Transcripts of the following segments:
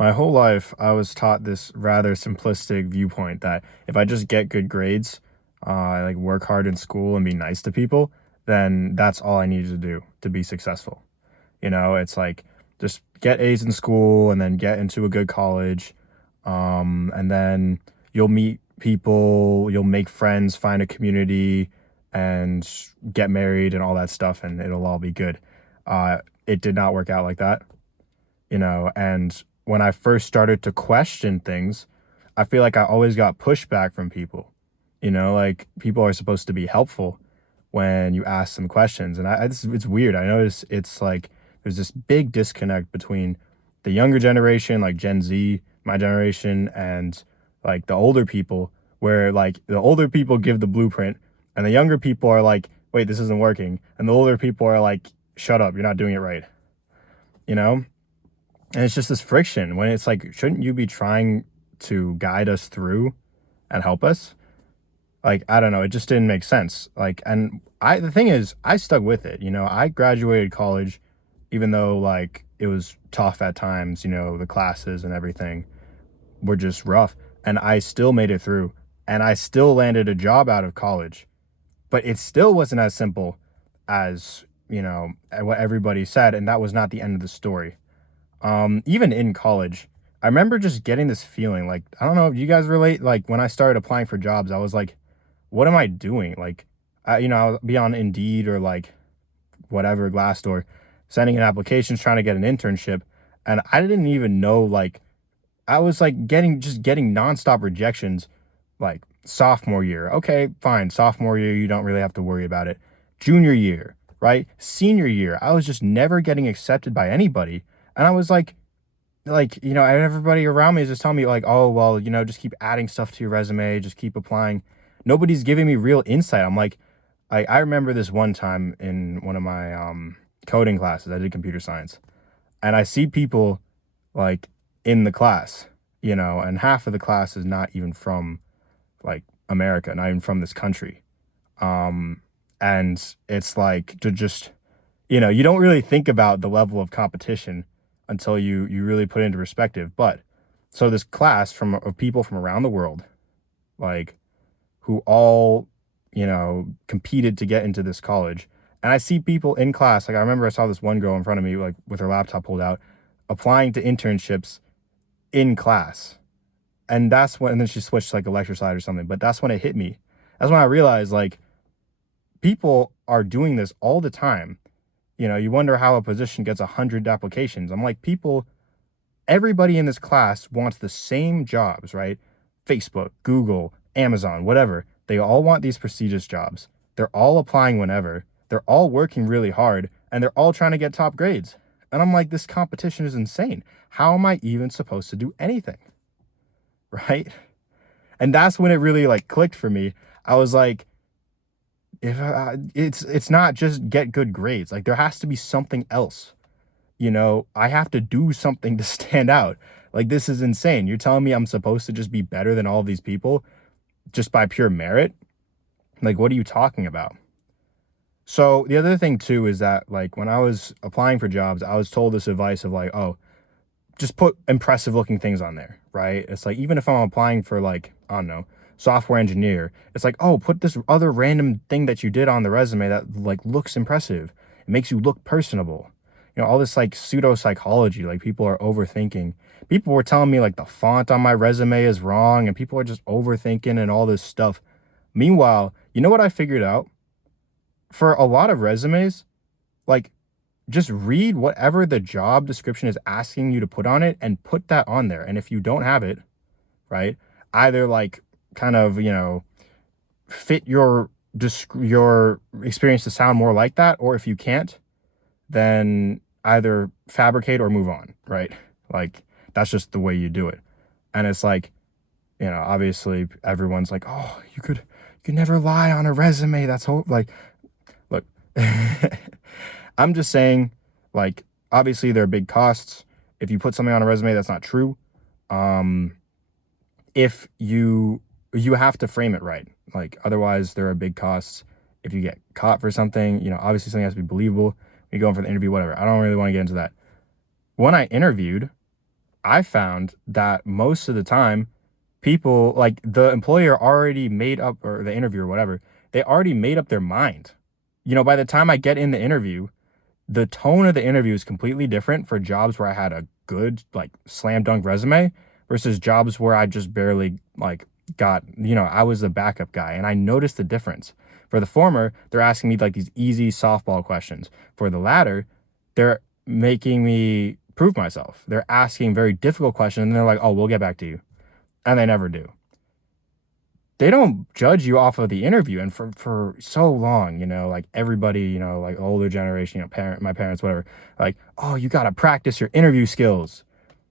My whole life, I was taught this rather simplistic viewpoint that if I just get good grades, like work hard in school and be nice to people, then that's all I needed to do to be successful. It's like just get A's in school and then get into a good college, and then you'll meet people, you'll make friends, find a community, and get married and all that stuff, and it'll all be good. It did not work out like that, and when I first started to question things, I feel like I always got pushback from people. Like people are supposed to be helpful when you ask them questions, and it's weird. I notice it's like there's this big disconnect between the younger generation, like Gen Z, my generation, and like the older people, where like the older people give the blueprint, and the younger people are like, "Wait, this isn't working," and the older people are like, "Shut up, you're not doing it right." You know, and it's just this friction when it's like, shouldn't you be trying to guide us through and help us? Like, I don't know, it just didn't make sense. Like, and the thing is, I stuck with it. I graduated college, even though like it was tough at times, the classes and everything were just rough. And I still made it through and I still landed a job out of college. But it still wasn't as simple as, what everybody said. And that was not the end of the story. Even in college, I remember just getting this feeling like, I don't know if you guys relate. Like when I started applying for jobs, I was like, what am I doing? Like, I'll be on Indeed or like whatever, Glassdoor, sending in applications, trying to get an internship. And I didn't even know, like, I was like getting nonstop rejections, like sophomore year. Okay, fine. Sophomore year, you don't really have to worry about it. Junior year, right? Senior year, I was just never getting accepted by anybody. And I was like, everybody around me is just telling me like, oh, well, just keep adding stuff to your resume, just keep applying. Nobody's giving me real insight. I'm like, I remember this one time in one of my coding classes. I did computer science, and I see people like in the class, and half of the class is not even from like America, not even from this country. Um, and it's like to just, you don't really think about the level of competition until you really put it into perspective. But so this class of people from around the world, like who all, competed to get into this college. And I see people in class, like I remember I saw this one girl in front of me, like with her laptop pulled out, applying to internships in class. And then she switched to like a lecture slide or something. But that's when it hit me. That's when I realized like people are doing this all the time. You wonder how a position gets 100 applications. I'm like, everybody in this class wants the same jobs, right? Facebook, Google, Amazon, whatever. They all want these prestigious jobs. They're all applying whenever. They're all working really hard and they're all trying to get top grades. And I'm like, this competition is insane. How am I even supposed to do anything? Right? And that's when it really like clicked for me. I was like, if it's not just get good grades. Like there has to be something else. I have to do something to stand out. Like, this is insane. You're telling me I'm supposed to just be better than all of these people just by pure merit? Like, what are you talking about? So, the other thing, too, is that, like, when I was applying for jobs, I was told this advice of, like, oh, just put impressive looking things on there, right? It's like, even if I'm applying for, like, I don't know, software engineer, it's like, oh, put this other random thing that you did on the resume that, like, looks impressive. It makes you look personable. All this like pseudo psychology, like people are overthinking. People were telling me like the font on my resume is wrong and people are just overthinking and all this stuff. Meanwhile, you know what I figured out? For a lot of resumes, like just read whatever the job description is asking you to put on it and put that on there. And if you don't have it, right, either like kind of, fit your experience to sound more like that, or if you can't, then either fabricate or move on, right? Like that's just the way you do it. And it's like, obviously everyone's like, "Oh, you could never lie on a resume." That's whole like look. I'm just saying like obviously there are big costs if you put something on a resume that's not true. Um if you have to frame it right. Like otherwise there are big costs if you get caught for something, obviously something has to be believable. You go in for the interview, whatever. I don't really want to get into that. When I interviewed, I found that most of the time, people like the employer already made up, or the interviewer, whatever, they already made up their mind. By the time I get in the interview, the tone of the interview is completely different for jobs where I had a good, like, slam dunk resume versus jobs where I just barely, like, I was the backup guy. And I noticed the difference. For the former, they're asking me like these easy softball questions. For the latter, they're making me prove myself. They're asking very difficult questions and they're like, oh, we'll get back to you. And they never do. They don't judge you off of the interview. And for so long, like everybody, like older generation, my parents, whatever, like, oh, you got to practice your interview skills.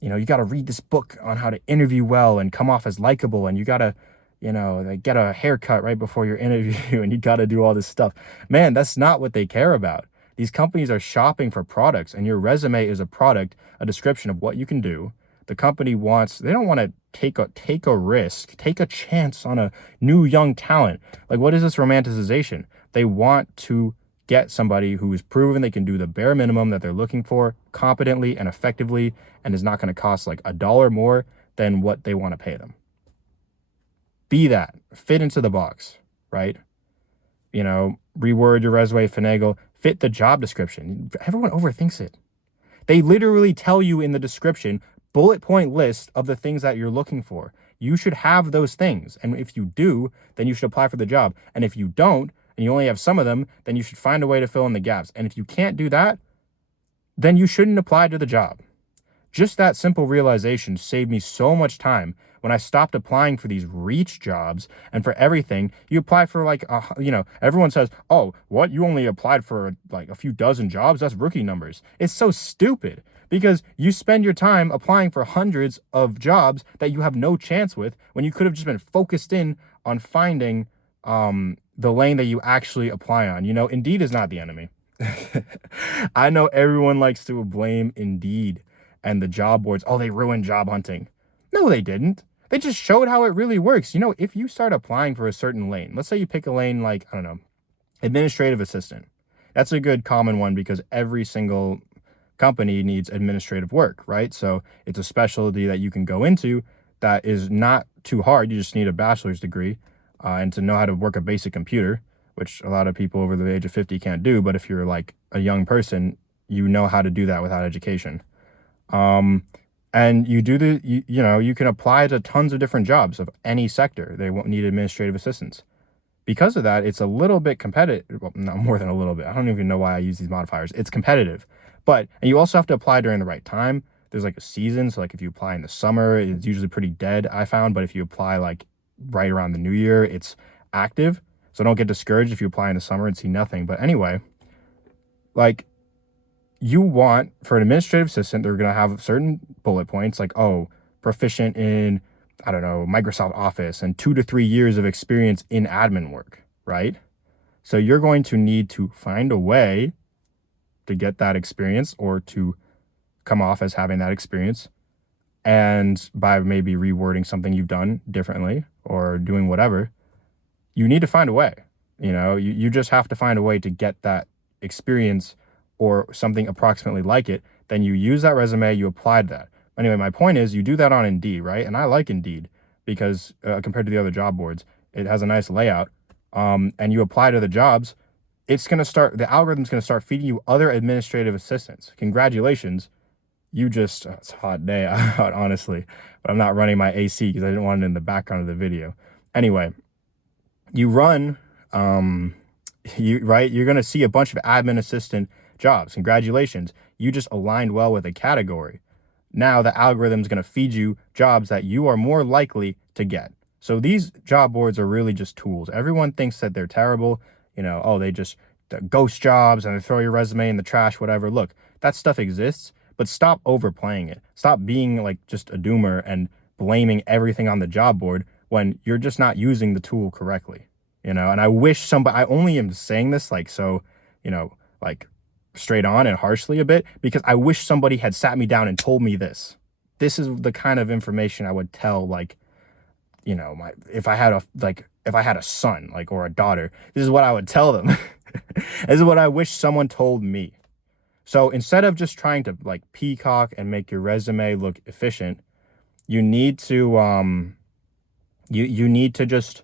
You got to read this book on how to interview well and come off as likable. And you got to, like, get a haircut right before your interview and you got to do all this stuff. Man, that's not what they care about. These companies are shopping for products, and your resume is a product, a description of what you can do. The company wants, they don't want to take a risk, take a chance on a new young talent. Like, what is this romanticization? They want to get somebody who is proven they can do the bare minimum that they're looking for competently and effectively, and is not going to cost like $1 more than what they want to pay them. Be that, fit into the box, right? Reword your resume, finagle, fit the job description. Everyone overthinks it. They literally tell you in the description, bullet point list of the things that you're looking for. You should have those things. And if you do, then you should apply for the job. And if you don't, and you only have some of them, then you should find a way to fill in the gaps. And if you can't do that, then you shouldn't apply to the job. Just that simple realization saved me so much time when I stopped applying for these reach jobs. And for everything, you apply for like, everyone says, oh, what? You only applied for like a few dozen jobs? That's rookie numbers. It's so stupid because you spend your time applying for hundreds of jobs that you have no chance with when you could have just been focused in on finding the lane that you actually apply on. Indeed is not the enemy. I know everyone likes to blame Indeed and the job boards. Oh, they ruined job hunting. No, they didn't. They just showed how it really works. If you start applying for a certain lane, let's say you pick a lane like, I don't know, administrative assistant. That's a good common one because every single company needs administrative work, right? So it's a specialty that you can go into that is not too hard. You just need a bachelor's degree and to know how to work a basic computer, which a lot of people over the age of 50 can't do. But if you're like a young person, you know how to do that without education. And you do you can apply to tons of different jobs of any sector. They won't need administrative assistants. Because of that, it's a little bit competitive. Well, not more than a little bit. I don't even know why I use these modifiers. It's competitive. And you also have to apply during the right time. There's like a season. So like if you apply in the summer, it's usually pretty dead, I found. But if you apply like right around the new year, it's active. So don't get discouraged if you apply in the summer and see nothing. But anyway, like, you want, for an administrative assistant, they're going to have certain bullet points like, oh, proficient in, I don't know, Microsoft Office and 2 to 3 years of experience in admin work, right? So you're going to need to find a way to get that experience or to come off as having that experience. And by maybe rewording something you've done differently or doing whatever, you need to find a way. You just have to find a way to get that experience or something approximately like it. Then you use that resume, you applied that. Anyway, my point is you do that on Indeed, right? And I like Indeed because compared to the other job boards, it has a nice layout. And you apply to the jobs, the algorithm's going to start feeding you other administrative assistants. Congratulations. It's a hot day out, honestly, but I'm not running my AC because I didn't want it in the background of the video. Anyway, you run, you're going to see a bunch of admin assistant jobs. Congratulations. You just aligned well with a category. Now the algorithm's going to feed you jobs that you are more likely to get. So these job boards are really just tools. Everyone thinks that they're terrible. They just ghost jobs and they throw your resume in the trash, whatever. Look, that stuff exists, but stop overplaying it. Stop being like just a doomer and blaming everything on the job board when you're just not using the tool correctly. And I wish I only am saying this like straight on and harshly a bit because I wish somebody had sat me down and told me this. This is the kind of information I would tell, if I had a son, or a daughter, this is what I would tell them. This is what I wish someone told me. So instead of just trying to like peacock and make your resume look efficient, you need to you need to just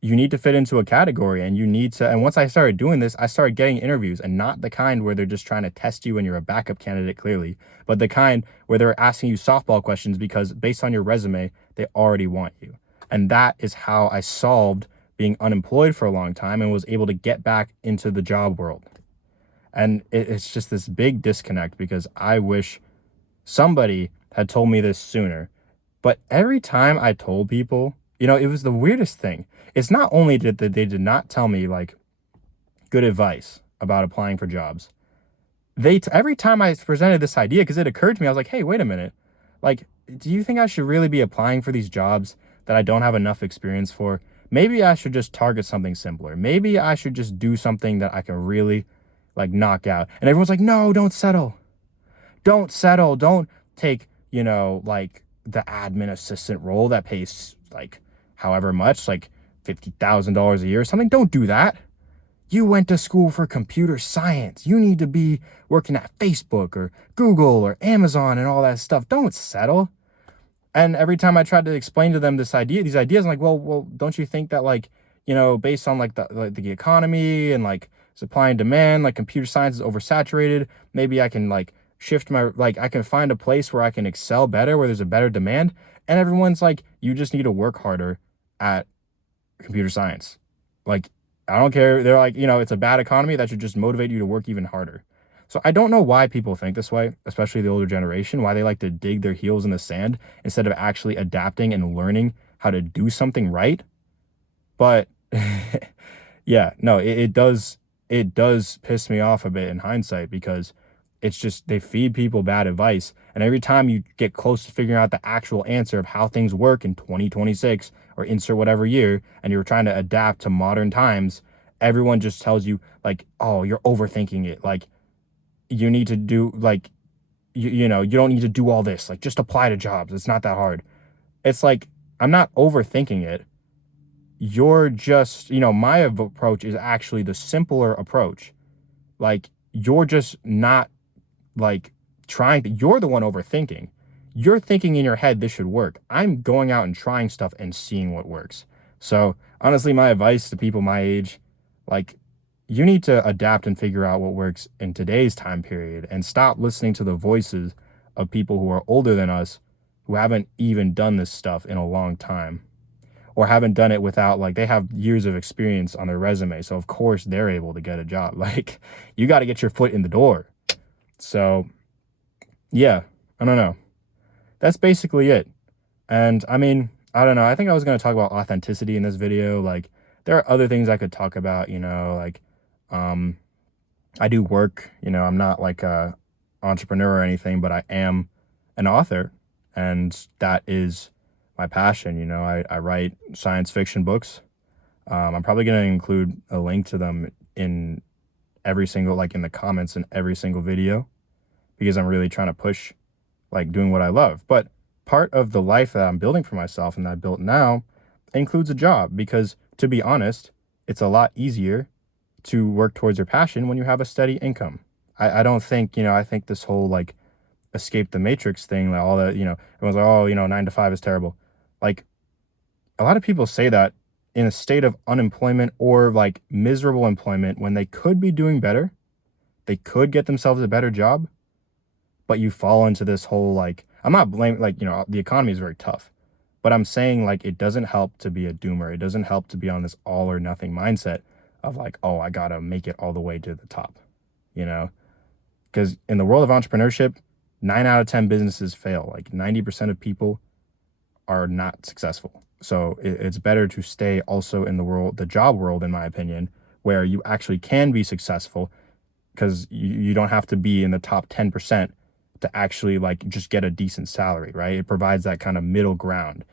you need to fit into a category, and you need to, and once I started doing this, I started getting interviews, and not the kind where they're just trying to test you and you're a backup candidate clearly, but the kind where they're asking you softball questions because based on your resume they already want you. And that is how I solved being unemployed for a long time and was able to get back into the job world. And it's just this big disconnect because I wish somebody had told me this sooner. But every time I told people, it was the weirdest thing. It's not only that they did not tell me like good advice about applying for jobs. Every time I presented this idea, because it occurred to me, I was like, hey, wait a minute. Like, do you think I should really be applying for these jobs that I don't have enough experience for? Maybe I should just target something simpler. Maybe I should just do something that I can really like knock out. And everyone's like, no, don't settle. Don't settle. Don't take, like the admin assistant role that pays like however much, like $50,000 a year or something. Don't do that. You went to school for computer science. You need to be working at Facebook or Google or Amazon and all that stuff. Don't settle. And every time I tried to explain to them these ideas, I'm like, well, don't you think that like, based on like the economy and like supply and demand, like computer science is oversaturated. Maybe I can like shift I can find a place where I can excel better, where there's a better demand. And everyone's like, you just need to work harder at computer science. Like, I don't care. They're like, it's a bad economy. That should just motivate you to work even harder. So I don't know why people think this way, especially the older generation, why they like to dig their heels in the sand instead of actually adapting and learning how to do something right. But yeah, no, it does piss me off a bit in hindsight because it's just they feed people bad advice. And every time you get close to figuring out the actual answer of how things work in 2026 or insert whatever year, and you're trying to adapt to modern times, everyone just tells you like, oh, you're overthinking it. Like you need to do like you don't need to do all this. Like just apply to jobs. It's not that hard. It's like I'm not overthinking it. You're just, my approach is actually the simpler approach. Like you're just not like you're the one overthinking. You're thinking in your head this should work. I'm going out and trying stuff and seeing what works. So honestly, my advice to people my age, like you need to adapt and figure out what works in today's time period and stop listening to the voices of people who are older than us who haven't even done this stuff in a long time or haven't done it without like they have years of experience on their resume. So of course they're able to get a job. Like you got to get your foot in the door. So yeah, I don't know. That's basically it. And I mean, I don't know. I think I was going to talk about authenticity in this video. Like there are other things I could talk about, like um I do work, I'm not like a entrepreneur or anything, but I am an author, and that is my passion. I write science fiction books. I'm probably going to include a link to them in every single, like in the comments in every single video, because I'm really trying to push like doing what I love. But part of the life that I'm building for myself and that I built now includes a job, because to be honest, it's a lot easier to work towards your passion when you have a steady income. I don't think, I think this whole like escape the matrix thing, like all that, everyone's like, oh, 9 to 5 is terrible. Like a lot of people say that in a state of unemployment or like miserable employment when they could be doing better. They could get themselves a better job, but you fall into this whole like, I'm not blaming, like, the economy is very tough, but I'm saying like it doesn't help to be a doomer. It doesn't help to be on this all or nothing mindset of like, oh, I gotta make it all the way to the top, because in the world of entrepreneurship, 9 out of 10 businesses fail. Like 90% of people are not successful. So it's better to stay also in the job world, in my opinion, where you actually can be successful, because you don't have to be in the top 10% to actually like just get a decent salary, right? It provides that kind of middle ground.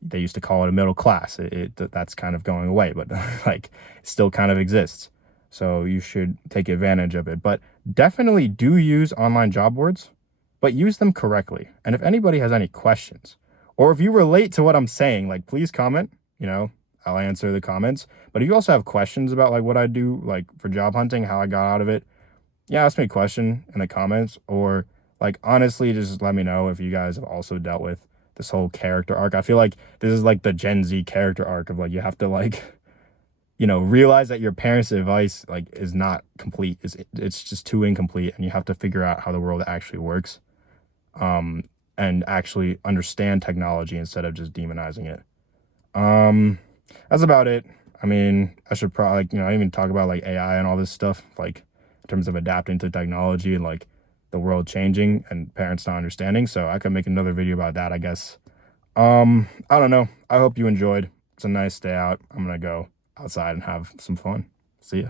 They used to call it a middle class. That's kind of going away, but like it still kind of exists. So you should take advantage of it. But definitely do use online job boards, but use them correctly. And if anybody has any questions, or if you relate to what I'm saying, like please comment, I'll answer the comments. But if you also have questions about like what I do, like for job hunting, how I got out of it, yeah, ask me a question in the comments, or like honestly, just let me know if you guys have also dealt with this whole character arc. I feel like this is like the Gen Z character arc of like you have to like realize that your parents' advice like is not complete. It's just too incomplete, and you have to figure out how the world actually works, um, and actually understand technology instead of just demonizing it. Um, that's about it. I mean, I should probably like, even talk about like AI and all this stuff, like in terms of adapting to technology and like the world changing and parents not understanding. So I could make another video about that, I guess. I don't know. I hope you enjoyed. It's a nice day out. I'm gonna go outside and have some fun. See ya.